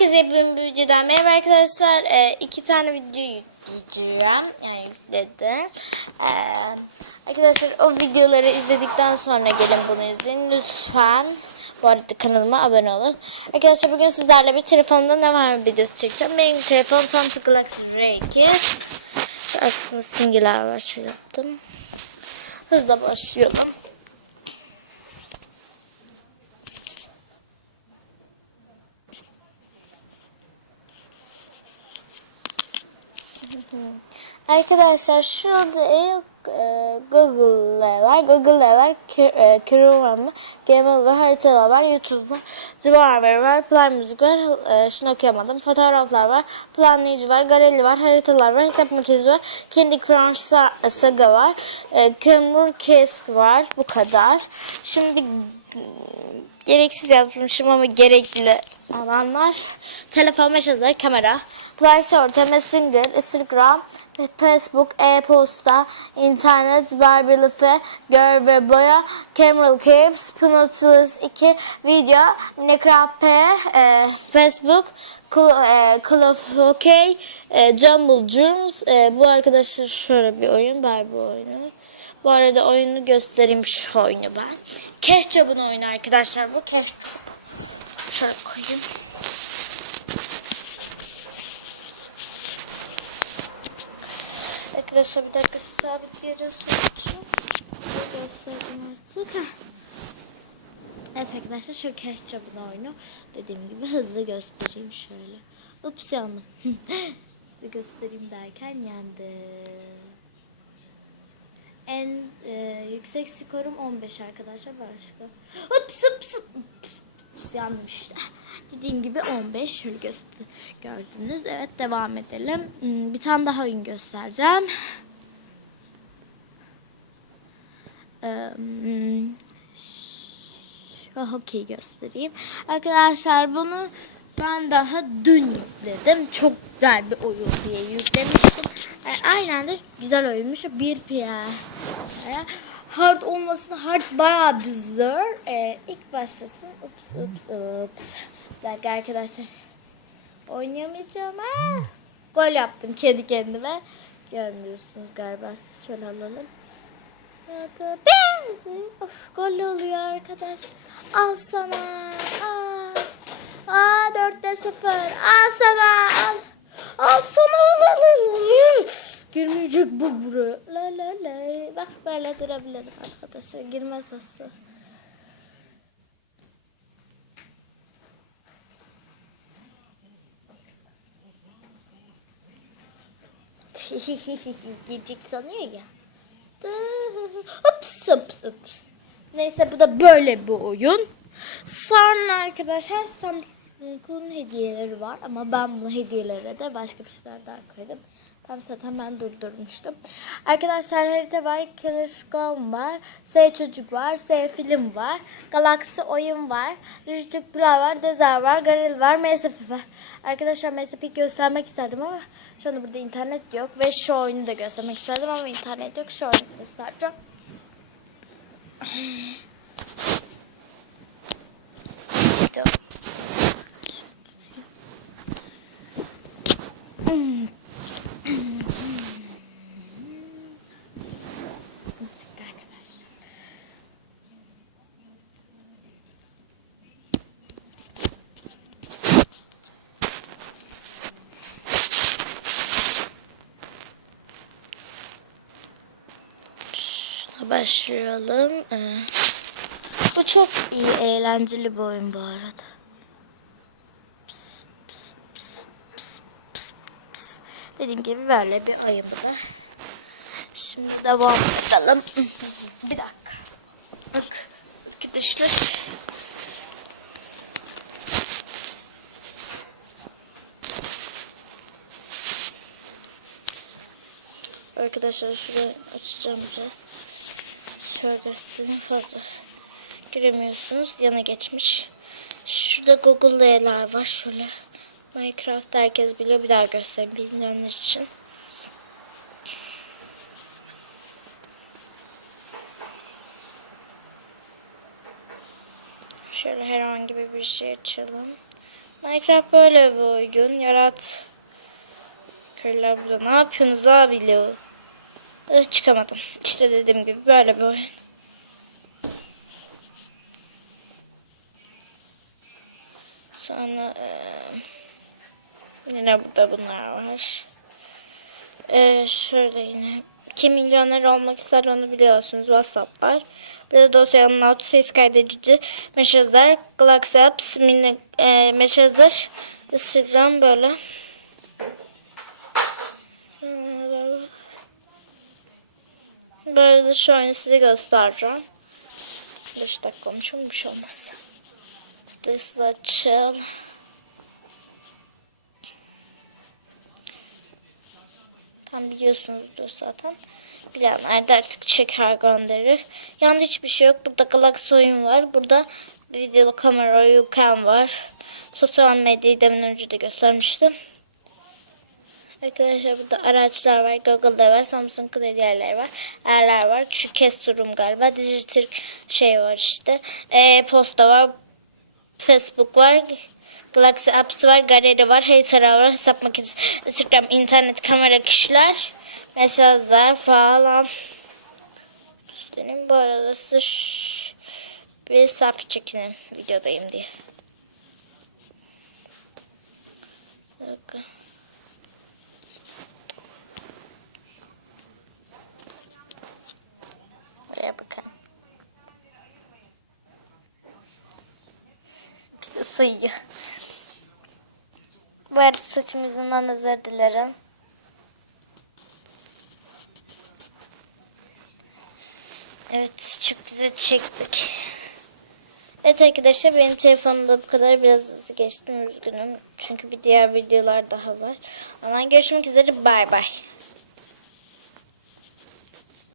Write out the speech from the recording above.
Herkese bir videodan merhaba arkadaşlar. Ee, iki tane video yükleyeceğim. Yani yükledim. Ee, arkadaşlar o videoları izledikten sonra gelin bunu izleyin. Lütfen bu arada kanalıma abone olun. Arkadaşlar bugün sizlerle bir telefonumda ne var mı videosu çekeceğim. Benim telefonum Samsung Galaxy R2. Şu Aklımda simgeler var. Şey yaptım. Hızla başlayalım. Arkadaşlar şurada e, Google var, Google var, Chrome var, Gmail var, haritalar var, YouTube var, Zıvar var, Play Müzik var, e, şunu okuyamadım, fotoğraflar var, planlayıcı var, Garelli var, haritalar var, hesap makinesi var, Crush Sa- Saga var, e, Camera Kesk var, bu kadar. Şimdi gereksiz yazmışım ama gerekli alanlar. Telefon mesajları, kamera, Orta, Messenger, Instagram, Facebook, e-posta, internet, Barbie gör ve boya, Camera Clips, Pinotus 2, video, Minecraft e, Facebook, e, Call of OK, e, Jumble Dreams. E, bu arkadaşlar şöyle bir oyun, Barbie oyunu. Bu arada oyunu göstereyim şu oyunu ben. Ketchup'un oyunu arkadaşlar bu. Ketchup. Şöyle koyayım. Arkadaşlar bir dakika sabit yere. Gösterdim artık. Evet arkadaşlar şu Ketchup'un oyunu. Dediğim gibi hızlı göstereyim şöyle. Ups yandım. Size göstereyim derken yendim. En e, yüksek skorum 15 arkadaşlar başka. Ups ups ups. Yandım işte. Dediğim gibi 15 şöyle gördünüz. Evet devam edelim. Hmm, Bir tane daha oyun göstereceğim. Ee, hmm, hokey göstereyim. Arkadaşlar bunu ben daha dün yükledim. Çok güzel bir oyun diye yüklemiştim. E, aynen de güzel oyunmuş. Bir piyer. Hard olmasın. Hard bayağı bir zor. E, ilk başlasın. Ups ups ups. Bir arkadaşlar. Oynayamayacağım. Ha. Gol yaptım kendi kendime. Görmüyorsunuz galiba. Siz şöyle alalım. Of, gol oluyor arkadaş. Al sana. Aa, aa 4'te 0. Al sana. Al. Al sana. Girmeyecek bu buraya. La la la. Bak böyle durabilirim arkadaşlar. Girmez asıl. Girecek sanıyor ya. Ups, ups, ups. Neyse bu da böyle bir oyun. Sonra arkadaşlar Samsung'un hediyeleri var ama ben bu hediyelere de başka bir şeyler daha koydum. Tam zaten ben durdurmuştum. Arkadaşlar harita var, Killer Gun var, S Çocuk var, S Film var, Galaxy Oyun var, Dijitürk Pilar var, Dezar var, Garil var, MSP var. Arkadaşlar MSP'yi göstermek isterdim ama şu anda burada internet yok ve şu oyunu da göstermek isterdim ama internet yok. Şu oyunu göstereceğim. Arkadaşlar. Şuna başlayalım. Ee, bu çok iyi, eğlenceli bir oyun bu arada. Dediğim gibi böyle bir bu da. Şimdi devam edelim. Bir dakika. Bak arkadaşlar. Arkadaşlar şurayı açacağım biraz. Göstereyim fazla. Göremiyorsunuz. Yana geçmiş. Şurada Google'lar var. Şöyle. Minecraft herkes biliyor. Bir daha göstereyim bilmeyenler için. Şöyle herhangi bir şey açalım. Minecraft böyle bir oyun. Yarat. Köylüler burada ne yapıyorsunuz abi Eh, çıkamadım. İşte dediğim gibi böyle bir oyun. Sonra eee, yine burada bunlar var. Eee şöyle yine kim milyoner olmak ister onu biliyorsunuz. WhatsApp var. Burada dosyanın altı ses kaydedici, mesajlar, Galaxy Apps, mini, e, mesajlar, Instagram böyle. Böyle de şu oyunu size göstereceğim. 5 dakika olmuş olmuş olmaz. This is chill. Tam biliyorsunuzdur zaten. Bilenler de artık çeker gönderir. Yanında hiçbir şey yok. Burada Galaxy oyun var. Burada videolu kamera Yukan var. Sosyal medyayı demin önce de göstermiştim. Arkadaşlar burada araçlar var. Google'da var. Samsung'da yerler var. Erler var. Şu Kesturum galiba. Dijital şey var işte. E-posta var. Facebook var. Galaxy Apps var. Galeri var. Hater var. Hesap makinesi. Instagram, internet, kamera, kişiler. Mesajlar falan. Üstünün bu arada size bir selfie çekinin videodayım diye. Bir dakika. Buraya bakalım. Sayıyor. Bu arada saçım yüzünden özür dilerim. Evet çok güzel çektik. Evet arkadaşlar benim telefonumda bu kadar biraz hızlı geçtim üzgünüm. Çünkü bir diğer videolar daha var. Ama görüşmek üzere bay bay.